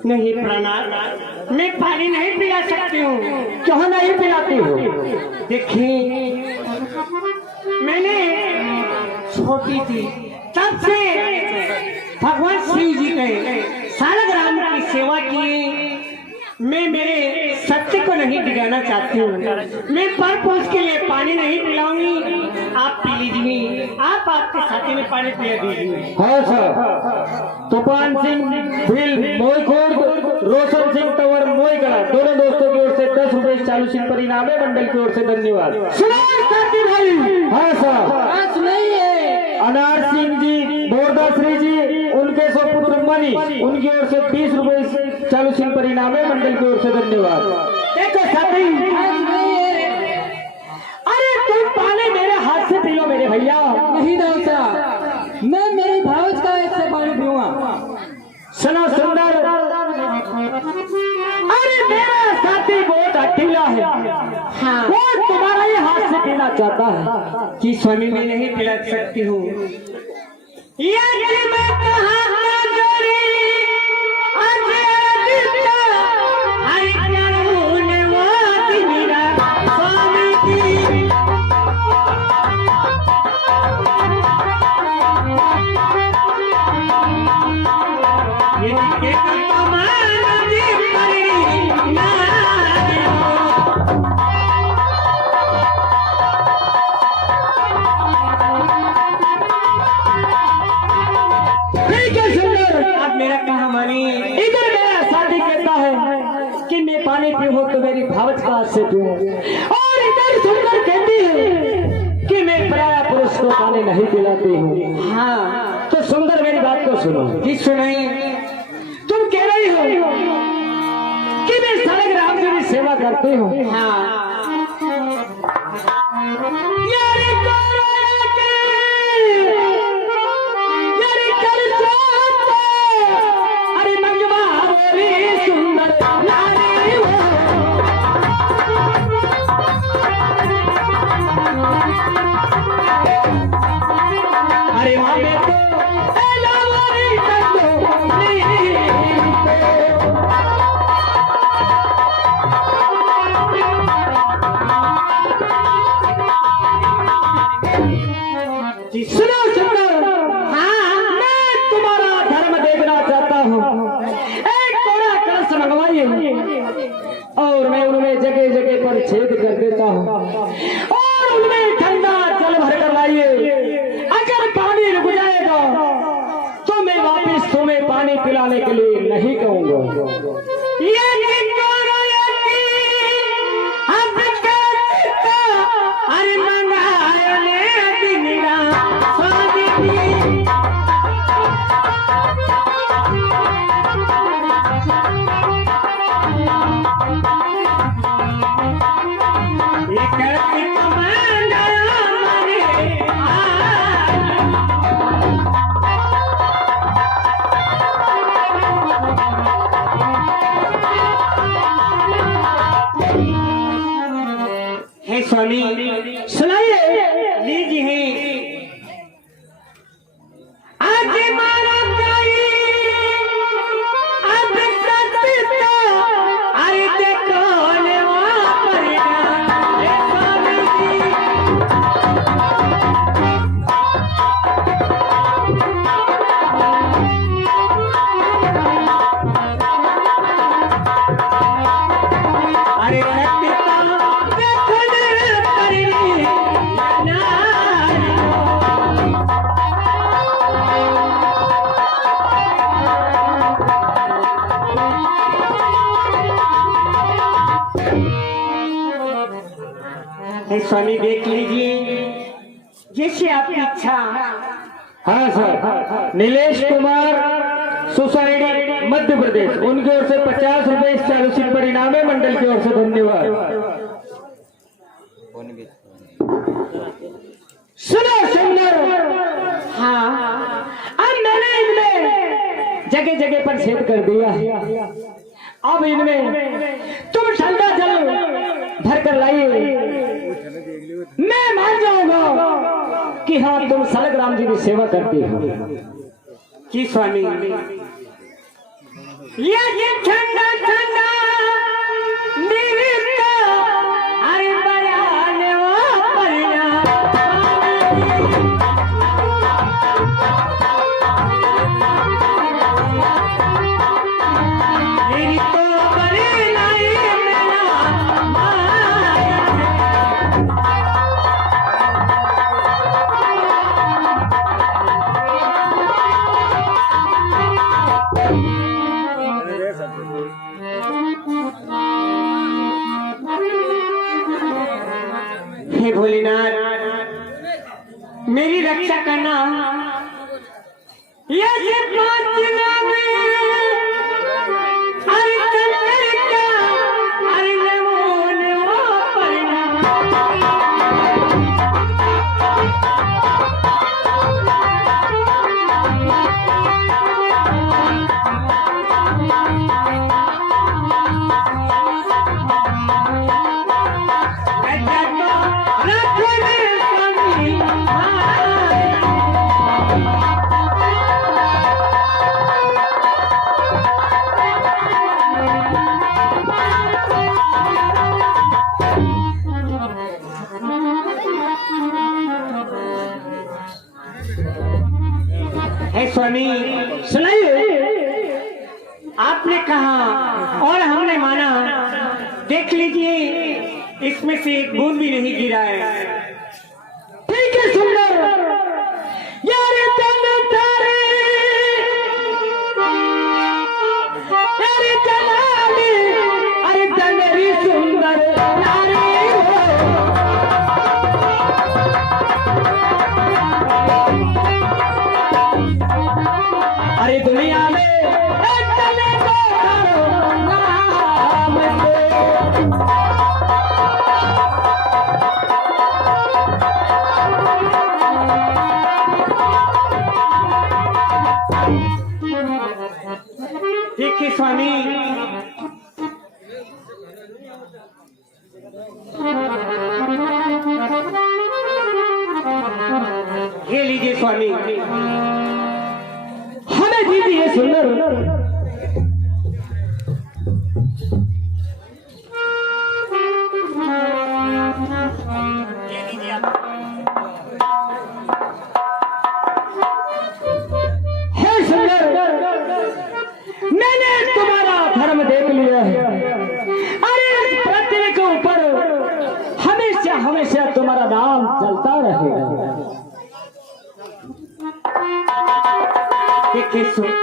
नहीं प्रणाम, मैं पानी नहीं पिला सकती हूँ। क्यों नहीं पिलाती हूँ? देखिए मैंने छोटी थी तब से भगवान शिव जी के सालग्राम की सेवा की, मैं मेरे सत्य को नहीं बिगाड़ना चाहती हूँ। मैं पर पोस के लिए पानी नहीं पिलाऊंगी, आप पी लीजिए। आप आपके साथी में पानी पिला दीजिए। हाँ सर। तूफान सिंह भील मोईखोर्द, रोशन सिंह तंवर मोईगढ़, दोनों दोस्तों की ओर से 10 रुपए चालू सिंह परिणाम है, मंडल की ओर से धन्यवाद। हाँ सर। अनार सिंह जी, बोरदाश्री जी, उनके सुपुत्र मनीष, उनकी ओर से 20 रुपए चालू सिंह परिणाम है, मंडल की ओर से धन्यवाद। देखो साथी, अरे तुम पानी मेरे हाथ से पियो मेरे भैया। नहीं दाऊ साहब, मैं मेरे भावज का एक से पानी पीऊंगा। सुनो सुंदर, अरे मेरा साथी बहुत अकेला है। हाँ। वो तुम्हारा ही हाथ से पीना चाहता है। कि स्वामी मैं नहीं पिला सकती हूँ। इधर मेरा साथी कहता है कि मैं पानी पीऊँ तो मेरी भावच का हाथ से पीऊँ, और इधर सुंदर कहती है कि मैं पराया पुरुष को पानी नहीं पिलाती हूँ। हाँ, तो सुंदर मेरी बात को सुनो। जी सुनाइए। तुम कह रही हो कि मैं सालक राम जी की सेवा करती हूँ। हाँ। सुनो सुनो, हाँ, मैं तुम्हारा धर्म देखना चाहता हूँ। एक बड़ा कलश मंगवाइए और मैं उनमें जगह जगह पर छेद कर देता हूँ और उनमें ठंडा जल भर कर लाइए। अगर पानी रुक जाएगा तो मैं वापिस तुम्हें पानी पिलाने के लिए नहीं कहूँगा। हे स्वामी सुनाइए। लीजिए। आज मारा कोई अब सत्ता, अरे देखो ले अरे स्वामी देख लीजिए जैसे आपकी इच्छा। हाँ सर। नीलेश कुमार सोसाइटी मध्य प्रदेश, उनकी ओर से 50 रुपए चालू सिंह परिणाम है, मंडल की ओर से धन्यवाद। सुनो सुंदर, हाँ, अब मैंने इनमें जगह जगह पर छेद कर दिया है। अब इनमें तुम ठंडा जल भर कर लाइए। मैं मान जाऊंगा कि हाँ तुम सालक राम जी की सेवा करती हो। कि स्वामी ये ठंडा ठंडा अरे बयाने वो मेरी तो बड़ी हे भोलेनाथ, मेरी रक्षा करना। ये जे पांच नाम अरे शंकर का, अरे नमो नमो प्रणाम। हे स्वामी, सुनाइए। आपने कहा और हमने माना। देख लीजिए, इसमें से एक बूंद भी नहीं गिरा है। ठीक है, सुंदर यार तन तारे अरे जलाली, अरे तनरी सुंदर नारी हो। अरे दुनिया में तने को नाम दे। देखिए स्वामी, ये लीजिए स्वामी। हमें दीजिए सुंदर। हे सुंदर, मैंने तुम्हारा धर्म देख लिया है। अरे इस पृथ्वी के ऊपर हमेशा हमेशा तुम्हारा नाम चलता रहेगा। देखिए सुनो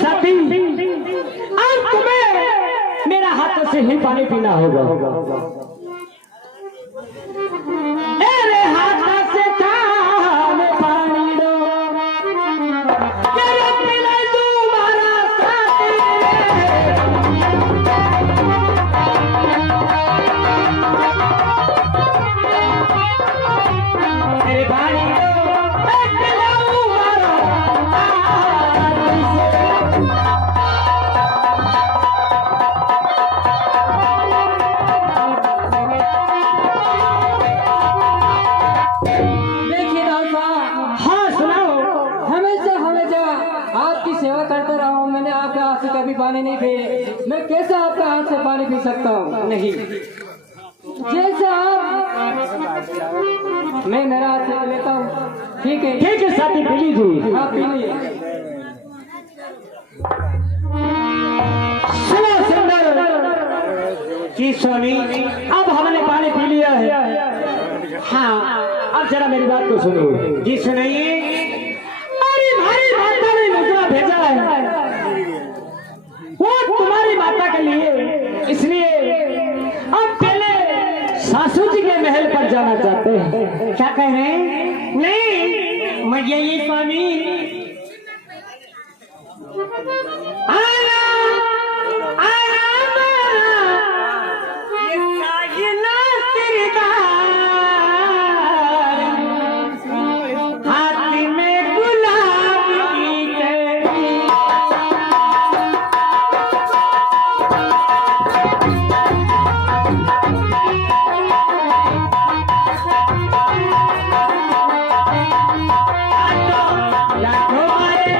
साथी, अब तुम्हें मेरा हाथों से ही पानी पीना होगा। मेरे हाथों से थाम पानी दो, मेरे पिला तुम्हारा साथी। मेरे पानी दो, मैं पिलाऊं मारा देखिए राम साहब, हाँ सुनाओ। हमेशा हमेशा आपकी सेवा करता रहा हूँ। मैंने आपके हाथ से कभी पानी नहीं पिए। मैं कैसे आपके हाथ से पानी पी सकता हूँ? नहीं, जैसे आप, मैं मेरा हाथ से लेता हूँ। ठीक है, ठीक है साथी, पी लीजिए। आप पी लीजिए। सुनो सुंदर जी स्वामी। अब हमने पानी पी लिया है। हाँ, अब जरा मेरी बात को सुनो। जी सुनाइए। अरे हमारी माता ने मुद्रा भेजा है, वो तुम्हारी माता के लिए। इसलिए अब पहले सासू जी के महल पर जाना चाहते हैं। क्या कह रहे हैं? नहीं, मैं यही स्वामी। आना, आना, ये साजना सिरदार, हाथ में गुलाब की कली। लाखों मारे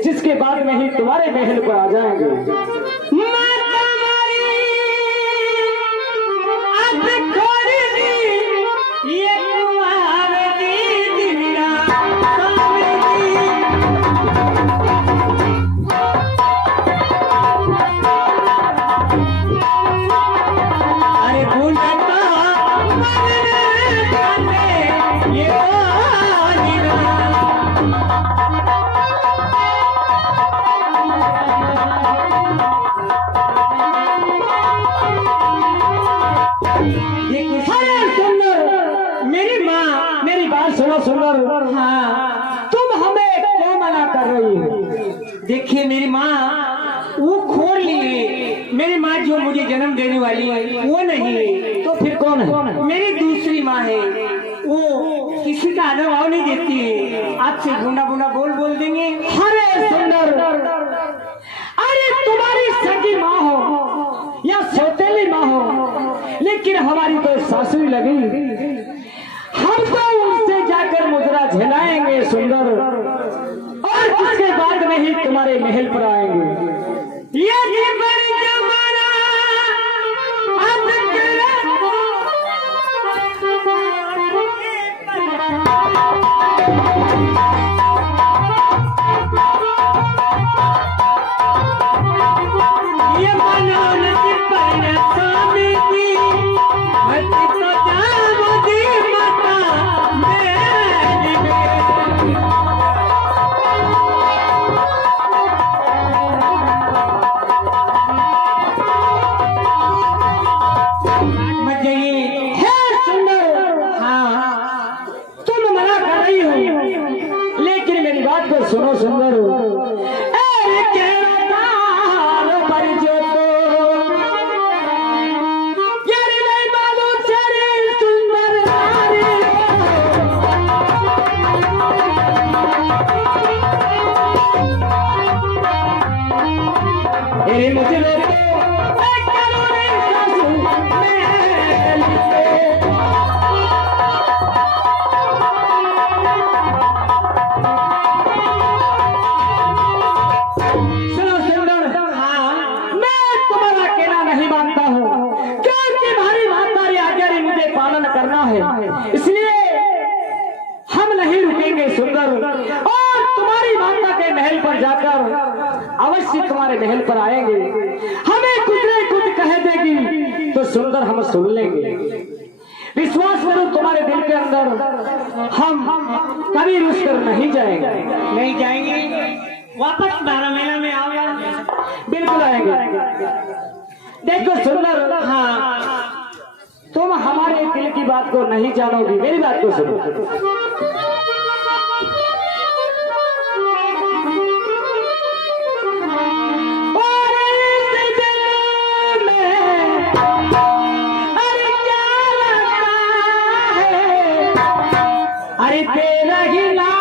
जिसके बाद में ही तुम्हारे महल पर आ जाएंगे। सुंदर, हाँ, तुम हमें क्यों मना कर रही हो? देखिए मेरी माँ वो खोल लिए, मेरी माँ जो मुझे जन्म देने वाली है वो नहीं, तो फिर कौन है? मेरी दूसरी माँ है, वो किसी का आदर भाव नहीं देती है, आपसे गुंडा गुंडा बोल देंगे। अरे सुंदर, अरे तुम्हारी सगी माँ हो या सौतेली माँ हो, लेकिन हमारी तो सासुरी लगी। हम तो उससे जाकर मुजरा झेलाएंगे सुंदर, और उसके बाद में ही तुम्हारे महल पर आएंगे। ये सुनो सुंदर, मुझे इसलिए हम नहीं रुकेंगे सुंदर, और तुम्हारी माता के महल पर जाकर अवश्य तुम्हारे महल पर आएंगे। हमें कुछ न कुछ कह देगी तो सुंदर हम सुन लेंगे। विश्वास करो तुम्हारे दिल के अंदर हम कभी रुस कर नहीं जाएंगे। नहीं जाएंगे, वापस बारह मेला में आओगे? बिल्कुल आएंगे। देखो सुंदर, हाँ, तुम हमारे दिल की बात को नहीं जानोगी, मेरी बात को सुनो। अरे तेरा ही नाम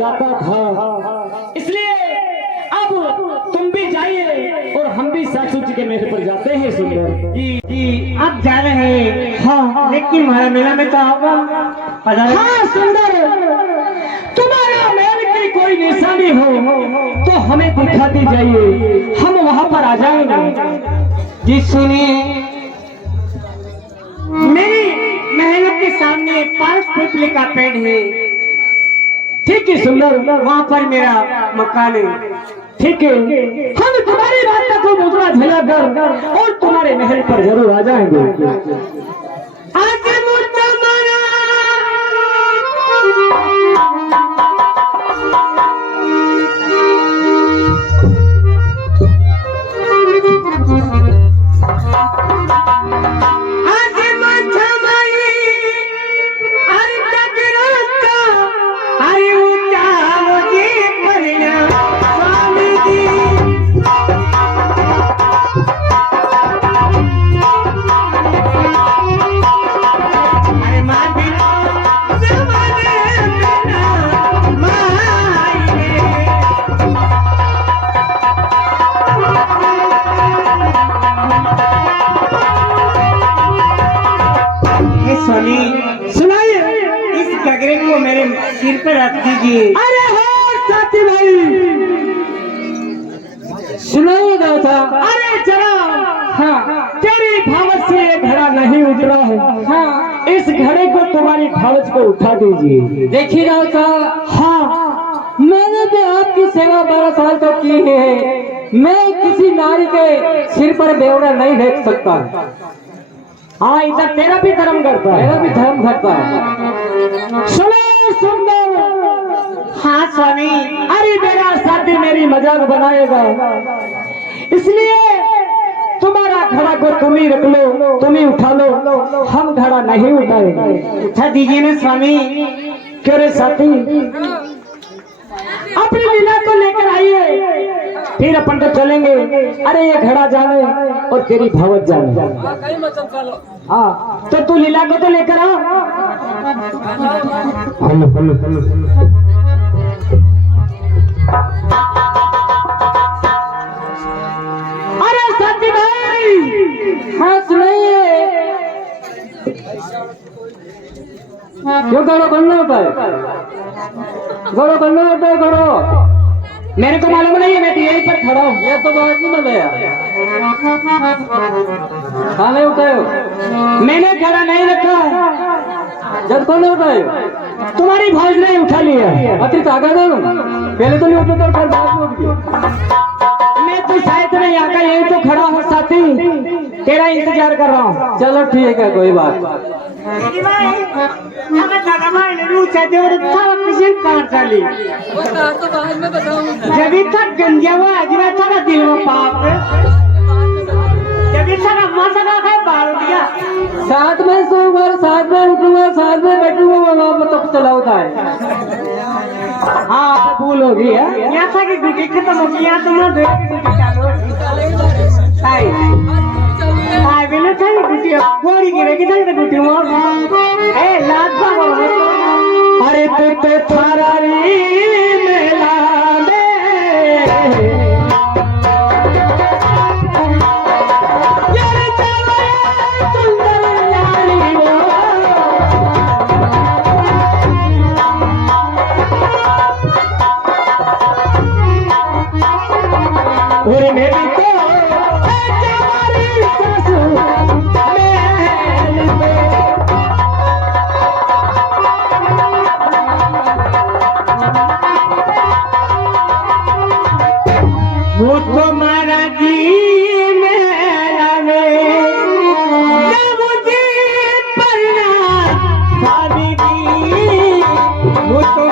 चाहता था, इसलिए अब तुम भी जाइए और हम भी सासू जी के महल पर जाते हैं। सुंदर जी आप जा रहे हैं। हाँ, लेकिन हमारा मेला में तो होगा। हाँ सुंदर, तुम्हारा महल की कोई निशानी हो तो हमें दिखाती जाइए, हम वहाँ पर आ जाएंगे। जी सुनिए, मेरी महल के सामने 5 पीपले का पेड़ है। ठीक है सुंदर, वहाँ पर मेरा मकान है। ठीक है, हम तुम्हारी बात को मुद्रा झेला कर और तुम्हारे महल पर जरूर आ जाएंगे। आगे मुद्दा मारा सुनाइए, इस गगरे को मेरे सिर पर रख दीजिए। अरे हो साथी भाई, सुनाइए दादा। अरे जरा, हाँ, तेरी भावच से ये घड़ा नहीं उतरा है। हाँ, इस घड़े को तुम्हारी भावच को उठा दीजिए। देखिए दादा, हाँ, मैंने भी आपकी सेवा 12 साल तक की है। मैं किसी नारी के सिर पर बेवड़ा नहीं देख सकता। हाँ, इधर तेरा भी धर्म करता है। मेरा भी धर्म घटता है। सुनो सुंदर, हाँ स्वामी। अरे मेरा साथी मेरी मजाक बनाएगा, इसलिए तुम्हारा घड़ा को तुम ही रख लो, तुम ही उठा लो, हम घड़ा नहीं उठाएंगे। उठा दीजिए ना स्वामी। क्यों रे साथी, अपनी लीला को लेकर आइए, फिर अपन तो चलेंगे। अरे ये घड़ा जाने और तेरी भावत जाने। हाँ, तो तू लीला को तो लेकर आ। अरे साथी भाई, हाँ सुनाइए। क्यों गौरव बनना होता है? गौरव बनना होता है। गौरव मेरे को मालूम नहीं है, मैं तो यहीं पर खड़ा हूँ। ये तो बात नहीं बताया। खाने उठाए हो? मैंने घड़ा नहीं रखा है। जब कौन उठाए? तुम्हारी भाज ने उठा लिया। अतिरिक्त आगे दो, पहले तो नहीं उठे तो फिर बाद में उठ गए। मैं तो शायद में यहाँ का यही तो खड़ा हूँ साथी, तेरा इंतजार कर रहा हूँ। चलो ठीक है, कोई बात। जब तक गंजा हुआ अजमेर था ना दिल में पाप, जब तक मसा ना खाए बाल दिया। साथ में सोऊंगा, साथ में उठूंगा, साथ में बैठूंगा, वहाँ तक चला होता है। हाँ भूल हो गई है। यहाँ था कि ड्यूटी खत्म हो गई, यहाँ तुम्हारा ड्यूटी चालू है। बिना था ड्यूटी गोरी गिरेगी था ड्यूटी में। ए लात बाबा, अरे तू तो थारा री मेला में मेरी तो हमारी सासू वो तुम्हारा जी मेरा मुझे पढ़ना शादी की, वो तो